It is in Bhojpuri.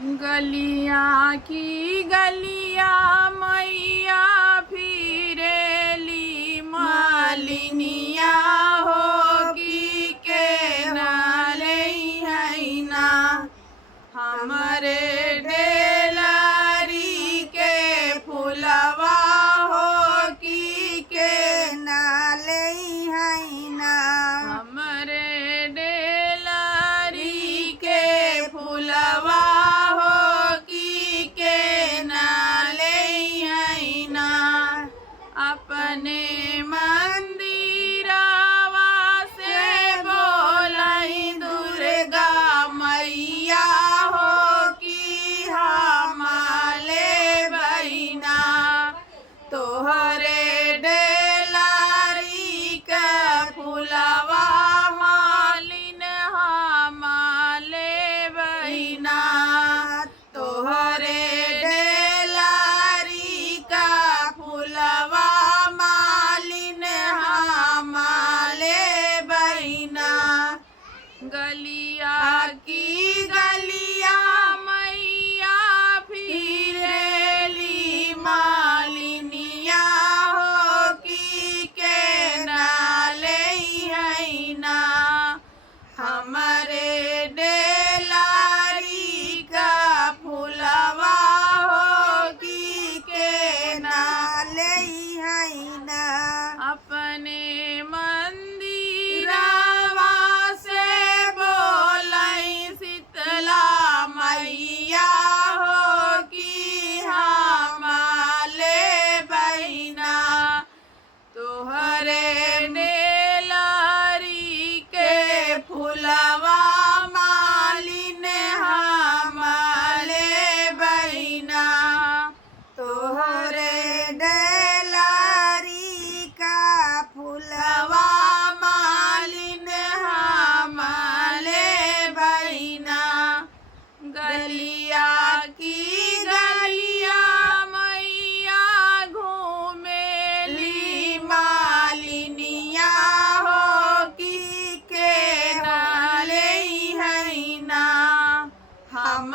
गलियां की गलियां मैया फिरेली मालिनिया हो के नाले है ना हमरे डेलारी के फुलवा हो के नाले है ना हमरे डेलारी के फुलवा अपने मंदिरवा से बोलाई दुर्गा मैया हो कि हमारे बहिना तोहरे डेलारी का फुलवा मालिन हमारे बहिना तोहरे डेलारी का फुलवा गलिया की गलिया मैया फिरेली मालिनिया हो कि के नाले है ना हमारे डेलारी का फुलवा हो कि के नाले है ना अपने मैया हो कि हमारे बहिना तोहरे डेलारी के फुलवा मालिन हमारे बहिना तोहरे डेलारी का फुलवा मालिन हमारे बहिना गलिया की गलिया मैया घूमेली मालिनिया हो कि के नाले है ना हम